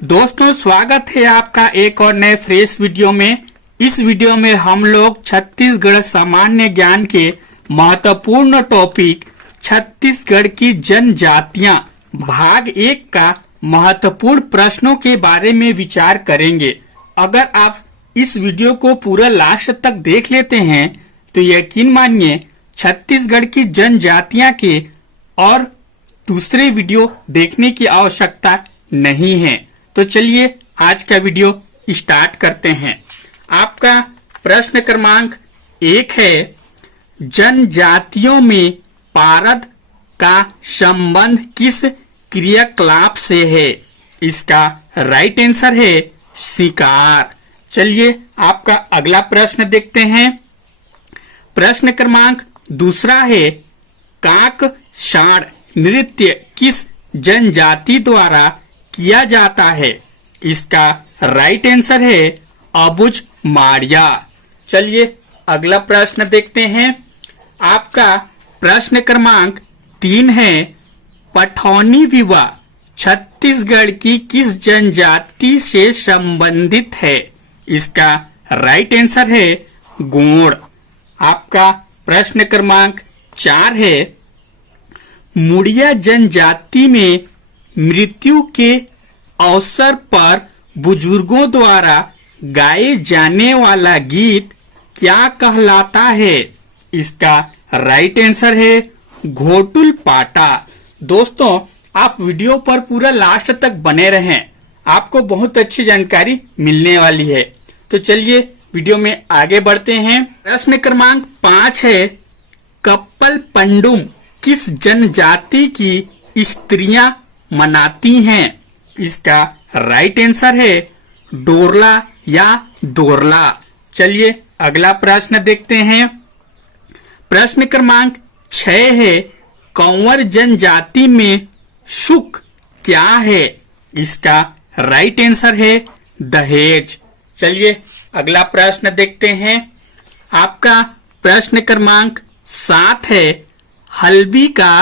दोस्तों स्वागत है आपका एक और नए फ्रेश वीडियो में। इस वीडियो में हम लोग छत्तीसगढ़ सामान्य ज्ञान के महत्वपूर्ण टॉपिक छत्तीसगढ़ की जनजातियां भाग 1 का महत्वपूर्ण प्रश्नों के बारे में विचार करेंगे। अगर आप इस वीडियो को पूरा लास्ट तक देख लेते हैं तो यकीन मानिए छत्तीसगढ़ की जनजातियां के और दूसरे वीडियो देखने की आवश्यकता नहीं है। तो चलिए आज का वीडियो स्टार्ट करते हैं। आपका प्रश्न क्रमांक 1 है, जनजातियों में पारद का संबंध किस क्रियाकलाप से है? इसका राइट आंसर है शिकार। चलिए आपका अगला प्रश्न देखते हैं। प्रश्न क्रमांक 2 है, काक साड़ नृत्य किस जनजाति द्वारा किया जाता है? इसका राइट आंसर है अबुझ माड़िया। चलिए अगला प्रश्न देखते हैं। आपका प्रश्न क्रमांक 3 है, पठौनी विवाह छत्तीसगढ़ की किस जनजाति से संबंधित है? इसका राइट आंसर है गोंड। आपका प्रश्न क्रमांक 4 है, मुड़िया जनजाति में मृत्यु के अवसर पर बुजुर्गों द्वारा गाए जाने वाला गीत क्या कहलाता है? इसका राइट आंसर है घोटुल पाटा। दोस्तों आप वीडियो पर पूरा लास्ट तक बने रहें, आपको बहुत अच्छी जानकारी मिलने वाली है। तो चलिए वीडियो में आगे बढ़ते हैं। प्रश्न क्रमांक 5 है, कप्पल पंडुम किस जनजाति की स्त्रियां मनाती हैं? इसका राइट आंसर है डोरला या दोरला। चलिए अगला प्रश्न देखते हैं। प्रश्न क्रमांक 6 है, कंवर जनजाति में सुख क्या है? इसका राइट आंसर है दहेज। चलिए अगला प्रश्न देखते हैं। आपका प्रश्न क्रमांक 7 है, हल्बी का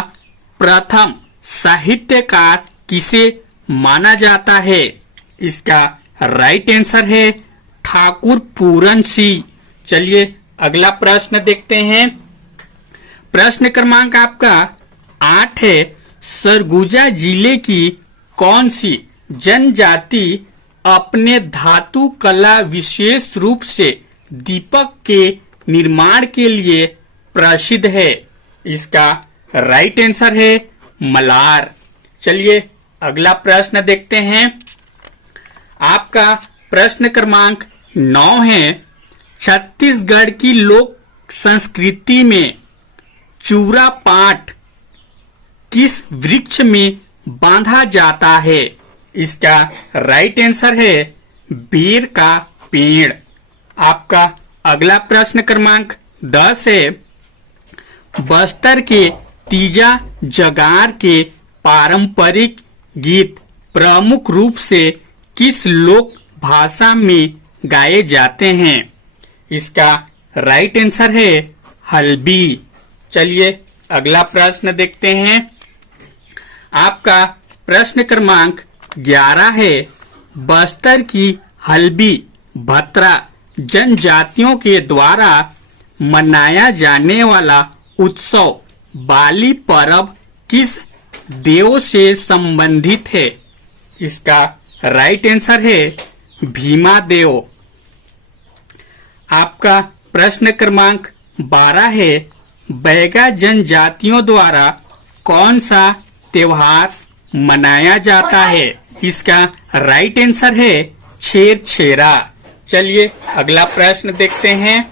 प्रथम साहित्यकार किसे माना जाता है? इसका राइट आंसर है ठाकुर पूरन सिंह। चलिए अगला प्रश्न देखते हैं। प्रश्न क्रमांक आपका 8 है, सरगुजा जिले की कौन सी जनजाति अपने धातु कला विशेष रूप से दीपक के निर्माण के लिए प्रसिद्ध है? इसका राइट आंसर है मलार। चलिए अगला प्रश्न देखते हैं। आपका प्रश्न क्रमांक 9 है, छत्तीसगढ़ की लोक संस्कृति में चूरा पाट किस वृक्ष में बांधा जाता है? इसका राइट आंसर है बेर का पेड़। आपका अगला प्रश्न क्रमांक 10 है, बस्तर के तीजा जगार के पारंपरिक गीत प्रमुख रूप से किस लोक भाषा में गाए जाते हैं? इसका राइट आंसर है हल्बी। चलिए अगला प्रश्न देखते हैं। आपका प्रश्न क्रमांक 11 है, बस्तर की हल्बी भत्रा जनजातियों के द्वारा मनाया जाने वाला उत्सव बाली पर्व किस देव से संबंधित है? इसका राइट आंसर है भीमा देव। आपका प्रश्न क्रमांक 12 है, बैगा जनजातियों द्वारा कौन सा त्योहार मनाया जाता है? इसका राइट आंसर है छेरछेरा। चलिए अगला प्रश्न देखते हैं।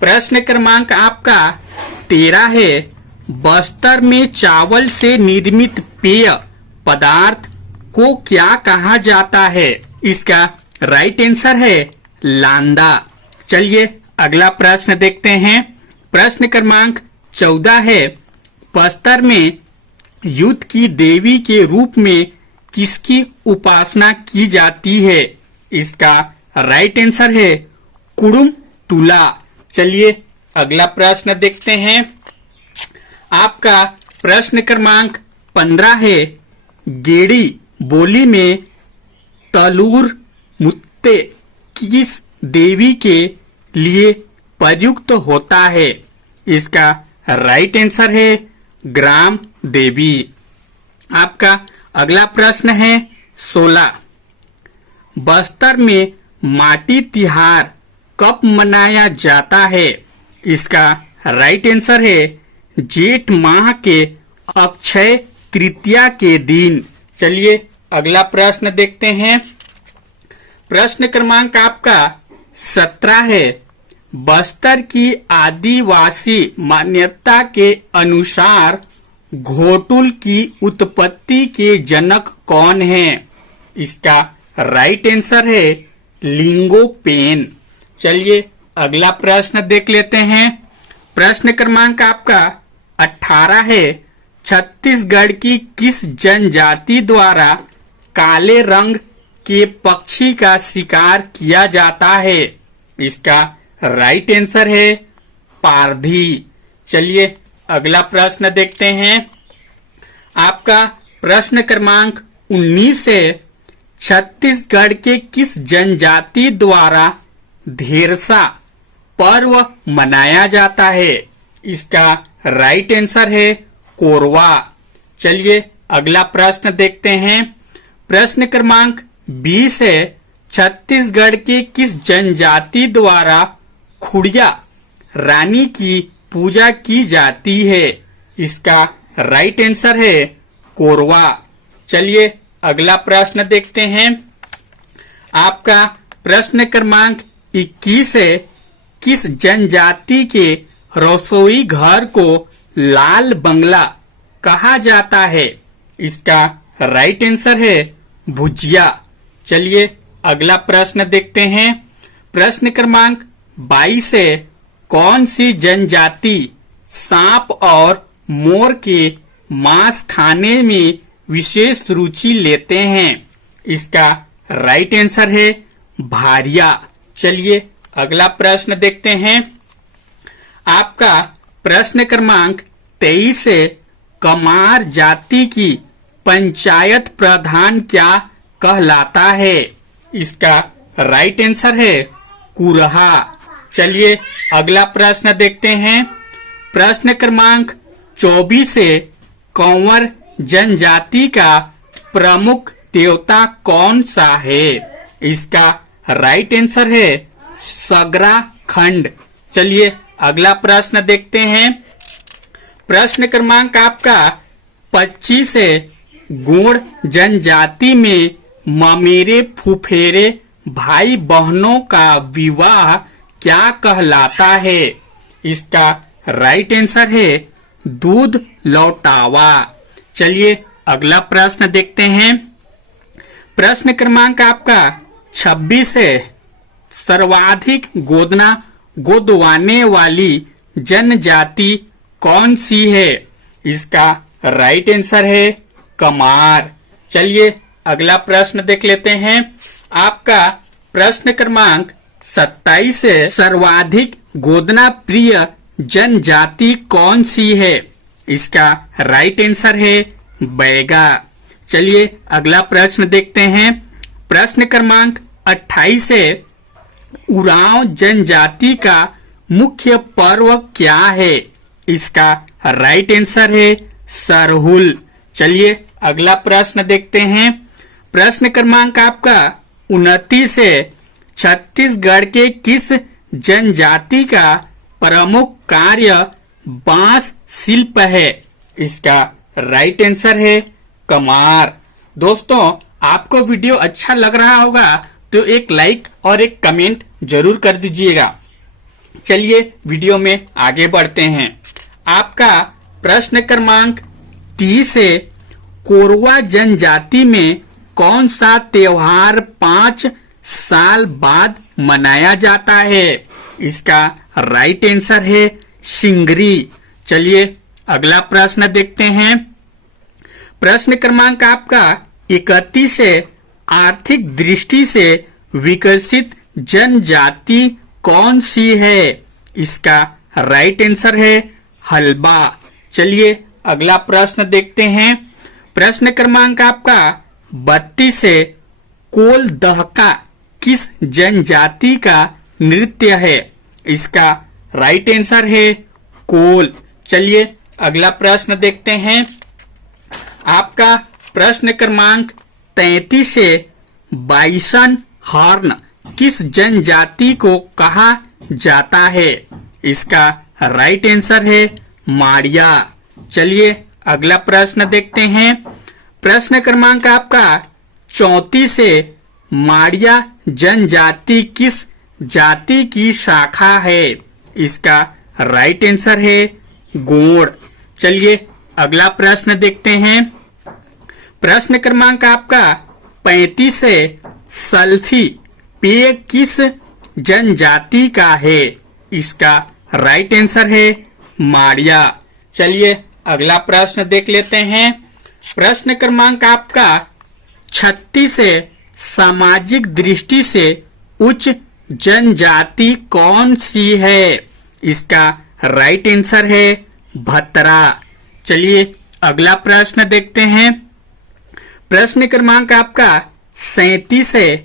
प्रश्न क्रमांक आपका 13 है, बस्तर में चावल से निर्मित पेय पदार्थ को क्या कहा जाता है? इसका राइट आंसर है लांदा। चलिए अगला प्रश्न देखते हैं। प्रश्न क्रमांक 14 है, बस्तर में युद्ध की देवी के रूप में किसकी उपासना की जाती है? इसका राइट आंसर है कुड़ुम तुला। चलिए अगला प्रश्न देखते हैं। आपका प्रश्न क्रमांक 15 है, गेड़ी बोली में तलूर मुत्ते किस देवी के लिए प्रयुक्त होता है? इसका राइट आंसर है ग्राम देवी। आपका अगला प्रश्न है 16। बस्तर में माटी तिहार कब मनाया जाता है? इसका राइट आंसर है जेठ माह के अक्षय तृतीया के दिन। चलिए अगला प्रश्न देखते हैं। प्रश्न क्रमांक आपका 17 है। बस्तर की आदिवासी मान्यता के अनुसार घोटुल की उत्पत्ति के जनक कौन है? इसका राइट आंसर है लिंगोपेन। चलिए अगला प्रश्न देख लेते हैं। प्रश्न क्रमांक आपका 18 है। छत्तीसगढ़ की किस जनजाति द्वारा काले रंग के पक्षी का शिकार किया जाता है? इसका राइट आंसर है पारधी। चलिए अगला प्रश्न देखते हैं। आपका प्रश्न क्रमांक 19 है। छत्तीसगढ़ के किस जनजाति द्वारा धेरसा पर्व मनाया जाता है? इसका राइट आंसर है कोरवा। चलिए अगला प्रश्न देखते हैं। प्रश्न क्रमांक 20 है। छत्तीसगढ़ के किस जनजाति द्वारा खुड़िया रानी की पूजा की जाती है? इसका राइट आंसर है कोरवा। चलिए अगला प्रश्न देखते हैं। आपका प्रश्न क्रमांक 21 है। किस जनजाति के रसोई घर को लाल बंगला कहा जाता है? इसका राइट आंसर है भुजिया। चलिए अगला प्रश्न देखते हैं। प्रश्न क्रमांक 22 है। कौन सी जनजाति सांप और मोर के मांस खाने में विशेष रुचि लेते हैं? इसका राइट आंसर है भारिया। चलिए अगला प्रश्न देखते हैं। आपका प्रश्न क्रमांक 23 है। कमार जाति की पंचायत प्रधान क्या कहलाता है? इसका राइट आंसर है कुरहा। चलिए अगला प्रश्न देखते हैं। प्रश्न क्रमांक 24 है। कंवर जनजाति का प्रमुख देवता कौन सा है? इसका राइट आंसर है सगरा खंड। चलिए अगला प्रश्न देखते हैं। प्रश्न क्रमांक आपका 25 है। गोंड जनजाति में ममेरे फुफेरे भाई बहनों का विवाह क्या कहलाता है? इसका राइट आंसर है दूध लौटावा। चलिए अगला प्रश्न देखते हैं। प्रश्न क्रमांक आपका 26 है। सर्वाधिक गोदना गोदवाने वाली जनजाति कौन सी है? इसका राइट आंसर है कमार। चलिए अगला प्रश्न देख लेते हैं। आपका प्रश्न क्रमांक 27 है। सर्वाधिक गोदना प्रिय जनजाति कौन सी है? इसका राइट आंसर है बैगा। चलिए अगला प्रश्न देखते हैं। प्रश्न क्रमांक 28 है। उरांव जनजाति का मुख्य पर्व क्या है? इसका राइट आंसर है सरहुल। चलिए अगला प्रश्न देखते हैं। प्रश्न क्रमांक आपका 29 है। छत्तीसगढ़ के किस जनजाति का प्रमुख कार्य बांस शिल्प है? इसका राइट आंसर है कमार। दोस्तों आपको वीडियो अच्छा लग रहा होगा तो एक लाइक और एक कमेंट जरूर कर दीजिएगा। चलिए वीडियो में आगे बढ़ते हैं। आपका प्रश्न क्रमांक 30 है। कोरवा जनजाति में कौन सा त्योहार 5 साल बाद मनाया जाता है? इसका राइट आंसर है शिंगरी। चलिए अगला प्रश्न देखते हैं। प्रश्न क्रमांक आपका 31 है। आर्थिक दृष्टि से विकसित जनजाति कौन सी है? इसका राइट आंसर है हलबा। चलिए अगला प्रश्न देखते हैं। प्रश्न क्रमांक आपका 32 है। कोल दहका किस जनजाति का नृत्य है? इसका राइट आंसर है कोल। चलिए अगला प्रश्न देखते हैं। आपका प्रश्न क्रमांक 33 से बाइसन हॉर्न किस जनजाति को कहा जाता है? इसका राइट आंसर है माड़िया। चलिए अगला प्रश्न देखते हैं। प्रश्न क्रमांक आपका 34 से माड़िया जनजाति किस जाति की शाखा है? इसका राइट आंसर है गोंड। चलिए अगला प्रश्न देखते हैं। प्रश्न क्रमांक आपका 35 से सल्फी पेय किस जनजाति का है? इसका राइट आंसर है माड़िया। चलिए अगला प्रश्न देख लेते हैं। प्रश्न क्रमांक आपका 36 से सामाजिक दृष्टि से उच्च जनजाति कौन सी है? इसका राइट आंसर है भतरा। चलिए अगला प्रश्न देखते हैं। प्रश्न क्रमांक आपका 37 है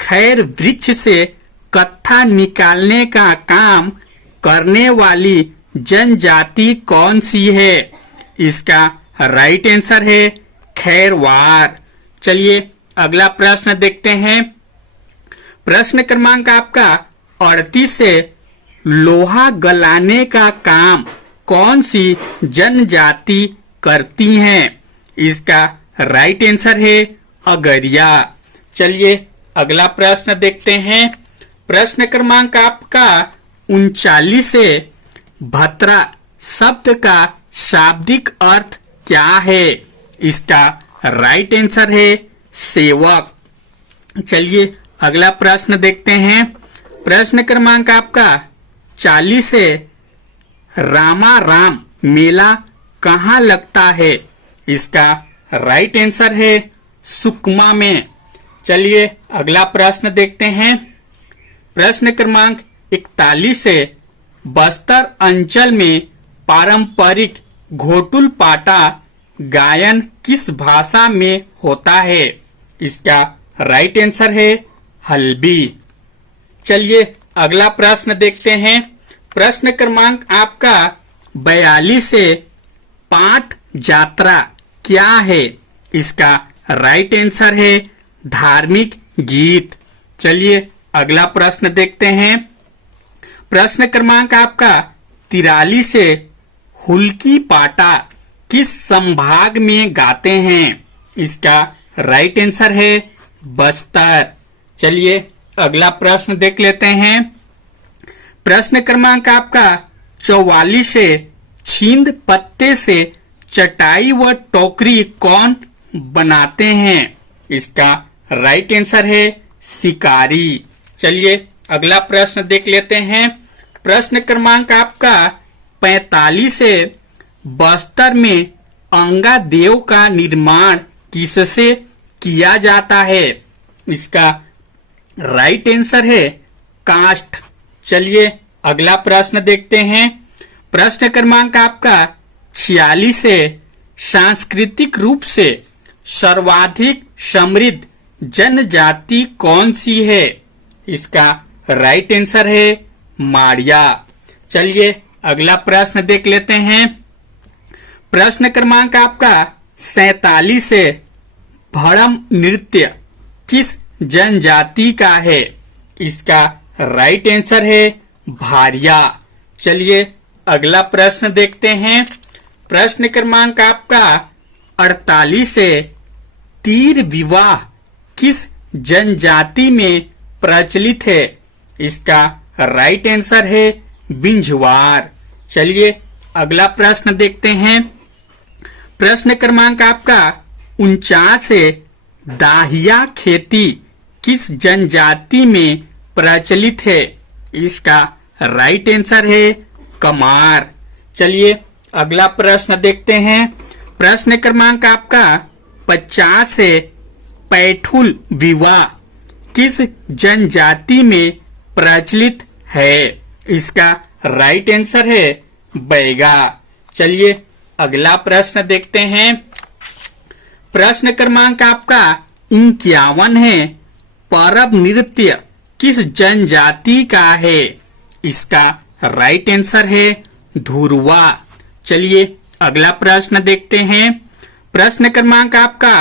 खैर वृक्ष से कत्था निकालने का काम करने वाली जनजाति कौन सी है? इसका राइट आंसर है खैरवार। चलिए अगला प्रश्न देखते हैं। प्रश्न क्रमांक आपका 38 से लोहा गलाने का काम कौन सी जनजाति करती हैं? इसका राइट आंसर है अगरिया। चलिए अगला प्रश्न देखते हैं। प्रश्न क्रमांक आपका 39 से भतरा शब्द का शाब्दिक अर्थ क्या है? इसका राइट आंसर है सेवक। चलिए अगला प्रश्न देखते हैं। प्रश्न क्रमांक आपका 40 से रामा राम मेला कहाँ लगता है? इसका राइट आंसर है सुकमा में। चलिए अगला प्रश्न देखते हैं। प्रश्न क्रमांक 41 से बस्तर अंचल में पारंपरिक घोटुल पाटा गायन किस भाषा में होता है? इसका राइट आंसर है हल्बी। चलिए अगला प्रश्न देखते हैं। प्रश्न क्रमांक आपका 42 से पाठ यात्रा क्या है? इसका राइट आंसर है धार्मिक गीत। चलिए अगला प्रश्न देखते हैं। प्रश्न क्रमांक आपका 43 से हुल्की पाटा किस संभाग में गाते हैं? इसका राइट आंसर है बस्तर। चलिए अगला प्रश्न देख लेते हैं। प्रश्न क्रमांक आपका 44 से छींद पत्ते से चटाई व टोकरी कौन बनाते हैं? इसका राइट आंसर है शिकारी। चलिए अगला प्रश्न देख लेते हैं। प्रश्न क्रमांक आपका 45 से बस्तर में अंगा देव का निर्माण किससे किया जाता है? इसका राइट आंसर है काष्ठ। चलिए अगला प्रश्न देखते हैं। प्रश्न क्रमांक आपका 46 से सांस्कृतिक रूप से सर्वाधिक समृद्ध जनजाति कौन सी है? इसका राइट आंसर है माड़िया। चलिए अगला प्रश्न देख लेते हैं। प्रश्न क्रमांक आपका 47 से भड़म नृत्य किस जनजाति का है? इसका राइट आंसर है भारिया। चलिए अगला प्रश्न देखते हैं। प्रश्न क्रमांक आपका 48 से तीर विवाह किस जनजाति में प्रचलित है? इसका राइट आंसर है बिंझवार। चलिए अगला प्रश्न देखते हैं। प्रश्न क्रमांक आपका 49 से दाहिया खेती किस जनजाति में प्रचलित है? इसका राइट आंसर है कमार। चलिए अगला प्रश्न देखते हैं। प्रश्न क्रमांक आपका 50 से पैठुल विवाह किस जनजाति में प्रचलित है? इसका राइट आंसर है बैगा। चलिए अगला प्रश्न देखते हैं। प्रश्न क्रमांक आपका 51 है परब नृत्य किस जनजाति का है? इसका राइट आंसर है धुरवा। चलिए अगला प्रश्न देखते हैं। प्रश्न क्रमांक आपका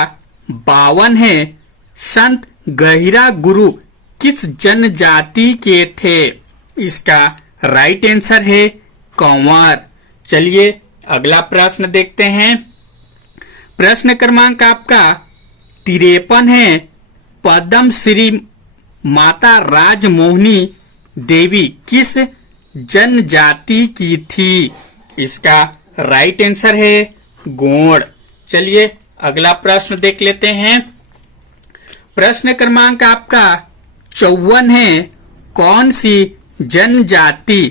52 है। संत गहिरा गुरु किस जनजाति के थे? इसका राइट आंसर है कंवर। चलिए अगला प्रश्न देखते हैं। प्रश्न क्रमांक आपका 53 है। पद्म श्री माता राजमोहिनी देवी किस जनजाति की थी? इसका राइट आंसर है गोंड। चलिए अगला प्रश्न देख लेते हैं। प्रश्न क्रमांक आपका 54 है। कौन सी जनजाति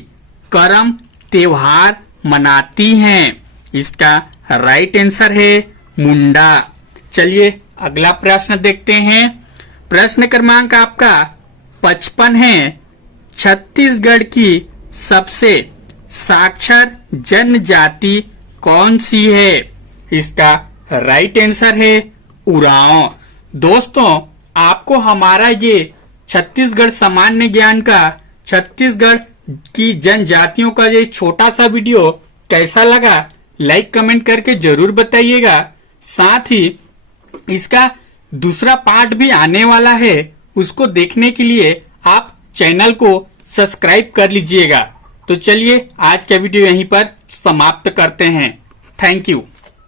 करम त्योहार मनाती हैं? इसका राइट आंसर है मुंडा। चलिए अगला प्रश्न देखते हैं। प्रश्न क्रमांक आपका 55 है। छत्तीसगढ़ की सबसे साक्षर जनजाति कौन सी है? इसका राइट आंसर है उरांव। दोस्तों, आपको हमारा ये छत्तीसगढ़ सामान्य ज्ञान का छत्तीसगढ़ की जनजातियों का ये छोटा सा वीडियो कैसा लगा? लाइक कमेंट करके जरूर बताइएगा। साथ ही इसका दूसरा पार्ट भी आने वाला है, उसको देखने के लिए आप चैनल को सब्सक्राइब कर लीजिएगा। तो चलिए आज का वीडियो यहीं पर समाप्त करते हैं। Thank you.